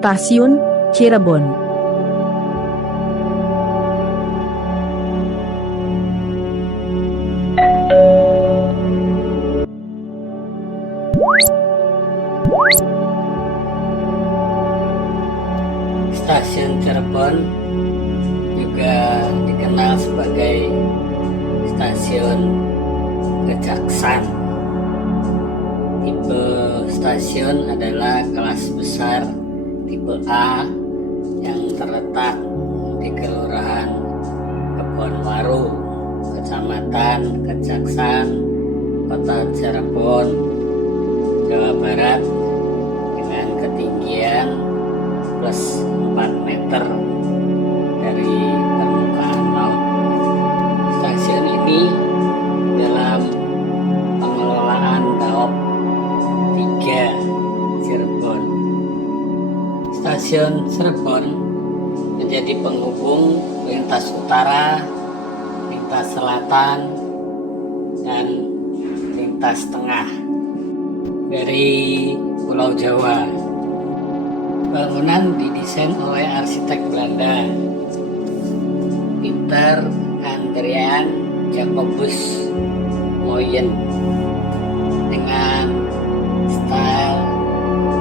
Stasiun Cirebon. Stasiun Cirebon juga dikenal sebagai stasiun Kejaksan. Tipe stasiun adalah kelas besar tipe A yang terletak di Kelurahan Kebonwaru, Kecamatan Kejaksan, Kota Cirebon, Jawa Barat, dengan ketinggian plus 4 meter dari permukaan laut. Stasiun ini dalam pengelolaan Daop 3 Cirebon. Stasiun Cirebon menjadi penghubung lintas utara, lintas selatan, dan lintas tengah dari Pulau Jawa. Bangunan didesain oleh arsitek Belanda Pieter Adriaan Jacobus Mooyen dengan style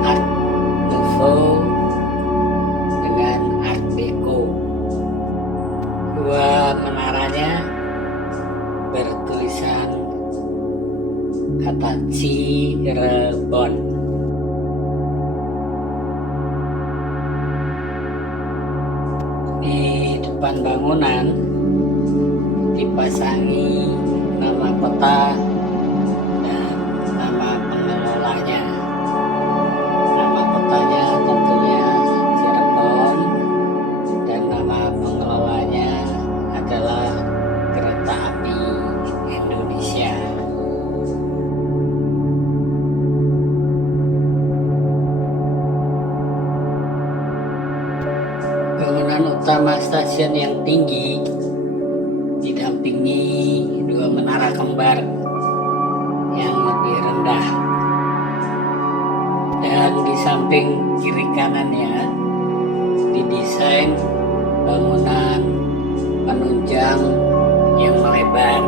Art Nouveau dengan Art Deco. Dua menaranya bertulisan kata Cirebon. Di depan bangunan dipasangi nama kota dan nama pengelolanya. Nama kotanya tentunya Cirebon dan nama pengelolanya adalah Kereta Api Indonesia. Bangunan utama stasiun yang tinggi didampingi dua menara kembar yang lebih rendah, dan di samping kiri kanannya didesain bangunan penunjang yang melebar.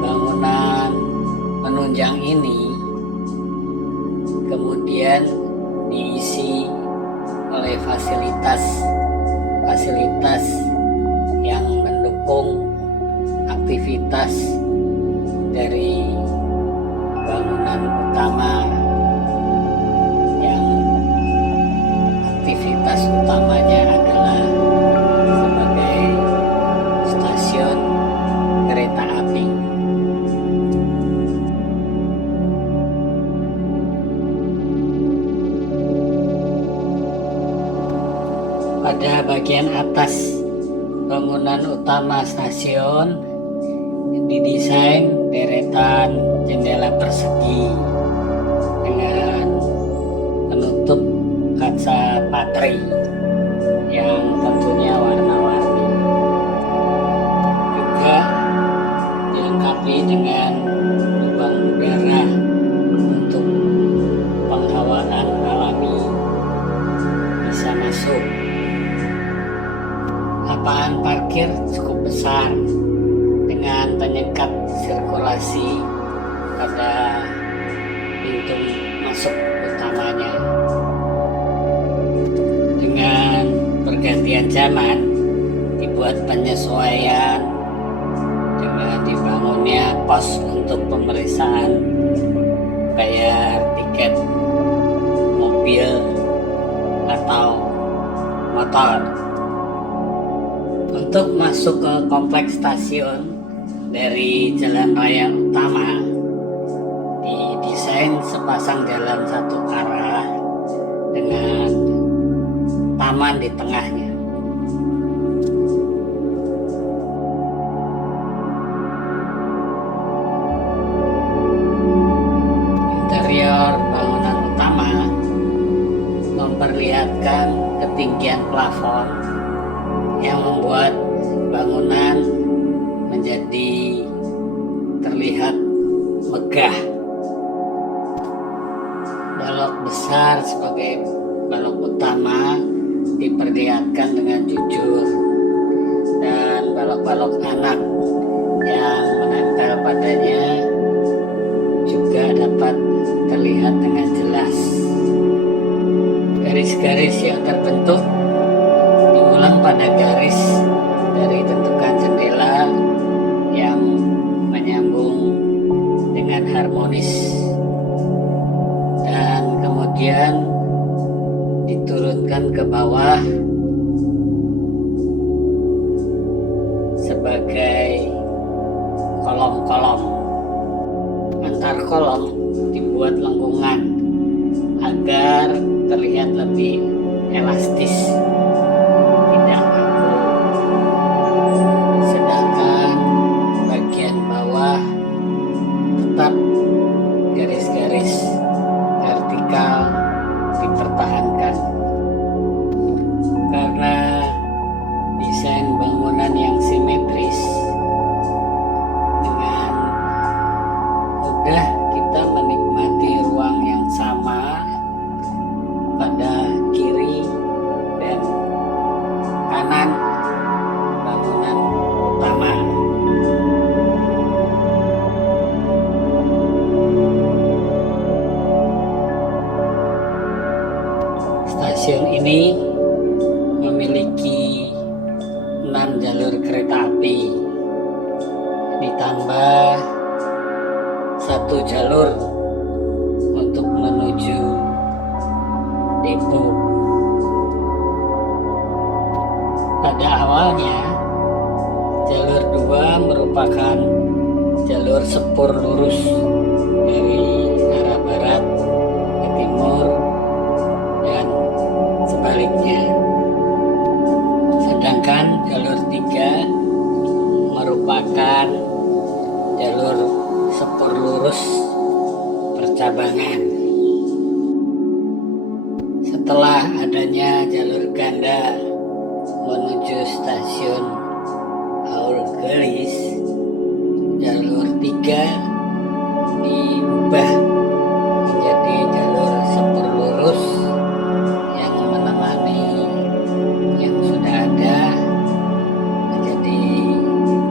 Bangunan penunjang ini kemudian diisi oleh fasilitas yang mendukung aktivitas dari bangunan utama, yang aktivitas utamanya adalah sebagai stasiun kereta api. Pada bagian atas bangunan utama stasiun didesain deretan jendela persegi dengan penutup kaca patri yang tentunya warna-warni. Juga dilengkapi dengan lubang udara untuk penghawaan alami bisa masuk. Lapangan parkir cukup besar dengan penyekat sirkulasi pada pintu masuk utamanya. Dengan pergantian zaman dibuat penyesuaian dengan dibangunnya pos untuk pemeriksaan bayar tiket mobil atau motor. Untuk masuk ke kompleks stasiun dari jalan raya utama didesain sepasang jalan satu arah dengan taman di tengahnya. Interior bangunan utama memperlihatkan ketinggian plafon yang membuat bangunan menjadi terlihat megah. Balok besar sebagai balok utama diperlihatkan dengan jujur, dan balok-balok anak yang menempel padanya juga dapat terlihat dengan jelas. Garis-garis yang terbentuk diulang pada garis dari tentukan jendela yang menyambung dengan harmonis, dan kemudian diturunkan ke bawah sebagai kolom-kolom. Antar kolom dibuat lengkungan agar terlihat lebih elastis, tidak kaku. Sedangkan bagian bawah tetap garis-garis vertikal dipertahankan. Karena desain bangunan yang simetris, dengan mudah kita menikmati ruang yang sama pada kiri dan kanan bangunan utama. Stasiun ini memiliki 6 jalur kereta api, ditambah 1 jalur untuk menuju depo. Pada awalnya, jalur 2 merupakan jalur sepur lurus dari arah barat ke timur dan sebaliknya. Sedangkan jalur 3 merupakan jalur sepur lurus percabangan. Setelah adanya jalur ganda menuju stasiun Haur Gelis, jalur 3 diubah menjadi jalur sepur lurus yang menemani yang sudah ada menjadi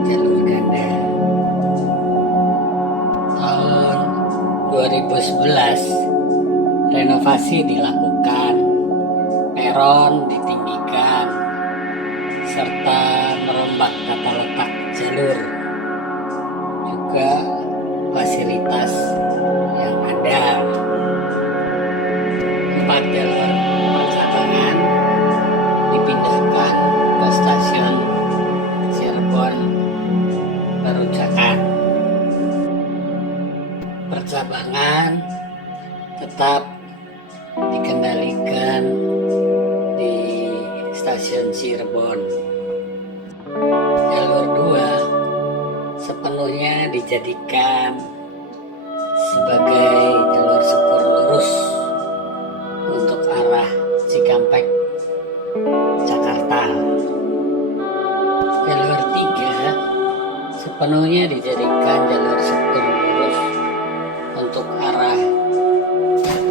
jalur ganda. Tahun 2011 renovasi dilakukan, peron ditinggikan, serta merombak tata letak jalur, juga fasilitas yang ada. 4 jalur percabangan dipindahkan ke stasiun Cirebon Perujakan. Percabangan tetap dikendalikan di stasiun Cirebon. Jalur 2 sepenuhnya dijadikan sebagai jalur sepur lurus untuk arah Cikampek, Jakarta. Jalur 3 sepenuhnya dijadikan jalur sepur lurus untuk arah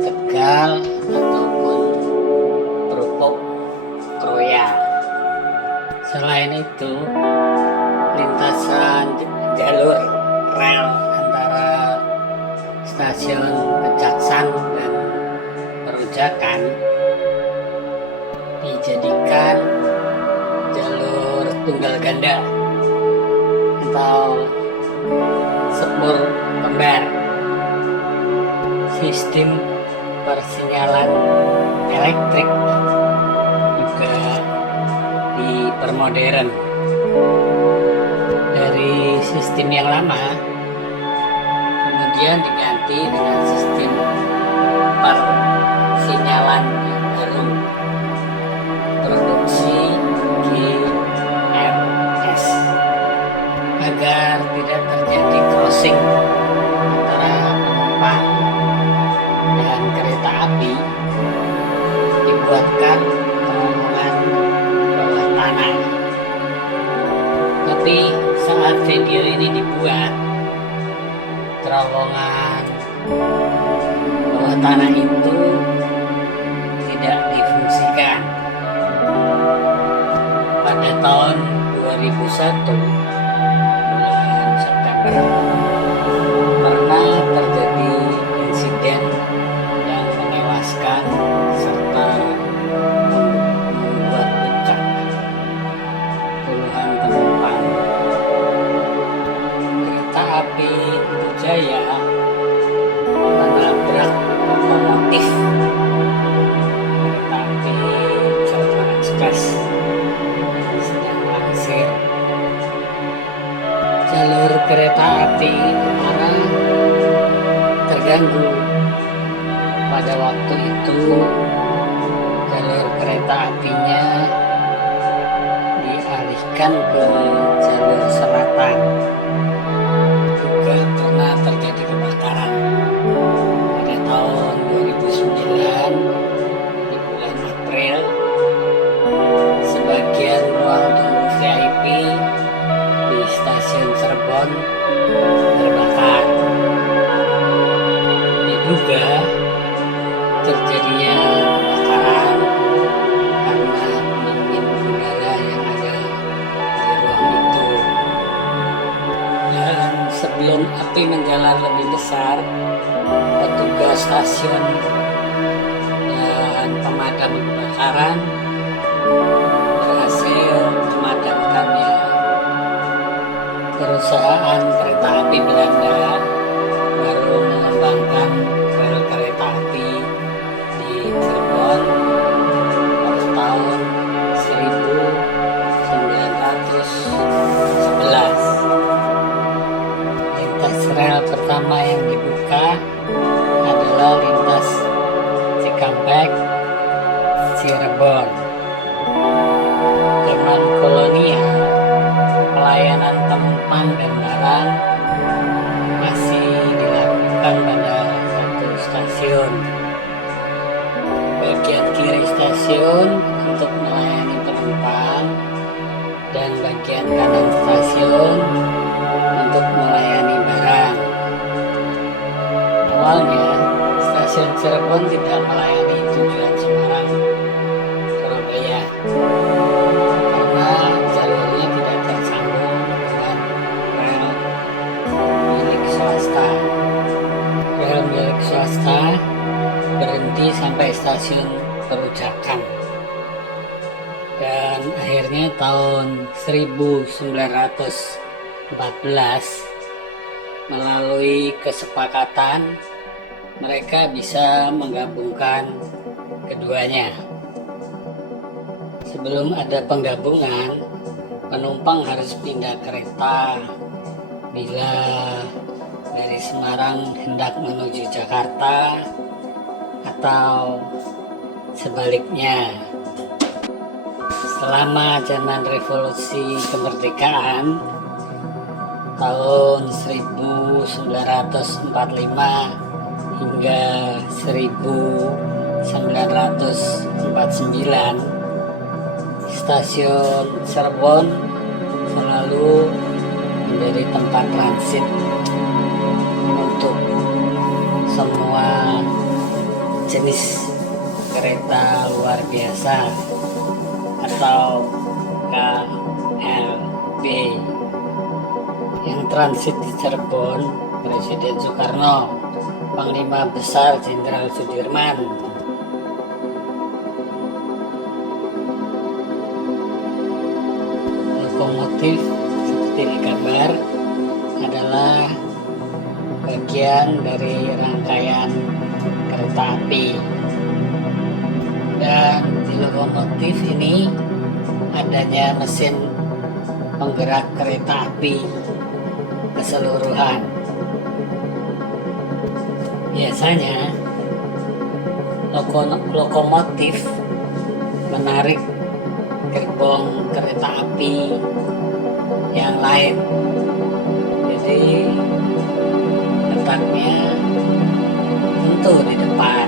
Tegal ataupun Krupuk, Kroya. Selain itu, lintasan jalur rel antara stasiun Kejaksan dan Perujakan dijadikan jalur tunggal ganda atau sepur kembar. Sistem persinyalan elektrik juga dipermodern dari sistem yang lama, kemudian diganti dengan sistem persinyalan yang baru produksi GMS, agar tidak terjadi crossing antara penumpang dan kereta api. Dibuatkan terowongan bawah tanah. Tapi saat video ini dibuat, terowongan bawah tanah itu tahun 2001 bulan September pernah terjadi insiden yang menewaskan serta membuat pecah puluhan penumpang kereta api Jaya menabrak lokomotif kereta api Cirebon Express sedang langsir. Jalur kereta api utara terganggu. Pada waktu itu jalur kereta apinya dialihkan ke jalur selatan. Juga pernah terjadi kebakaran pada tahun 2009 di bulan April. Sebagian ruang tunggu VIP di stasiun Cirebon terbakar. Diduga terjadinya kebakaran karena pendingin udara yang ada di ruang itu. Dan sebelum api menjalar lebih besar, petugas stasiun dan pemadam kebakaran berhasil memadamkannya. Perusahaan kereta api Belanda baru mengembangkan rel kereta api di Cirebon pada tahun 1911. Lintas rel pertama yang dibuka adalah lintas Cikampek Cirebon. Zaman kolonial, pelayanan penumpang dan barang masih dilakukan pada satu stasiun. Bagian kiri stasiun untuk melayani penumpang dan bagian kanan stasiun untuk melayani barang. Awalnya, stasiun Cirebon tidak melayani tujuan Semarang Surabaya karena jalurnya tidak tersambung dengan rel milik swasta. Rel milik swasta berhenti sampai stasiun Perujakan. Dan akhirnya tahun 1914 melalui kesepakatan mereka bisa menggabungkan keduanya. Sebelum ada penggabungan, penumpang harus pindah kereta bila dari Semarang hendak menuju Jakarta atau sebaliknya. Selama zaman revolusi kemerdekaan tahun 1945 hingga 1949, stasiun Cirebon selalu menjadi tempat transit untuk semua jenis kereta luar biasa atau KLB. Yang transit di Cirebon, Presiden Soekarno, Panglima Besar Jenderal Sudirman. Lokomotif seperti di gambar adalah bagian dari rangkaian kereta api. Dan di lokomotif ini adanya mesin penggerak kereta api keseluruhan. Biasanya lokomotif menarik gerbong kereta api yang lain, jadi letaknya tentu di depan.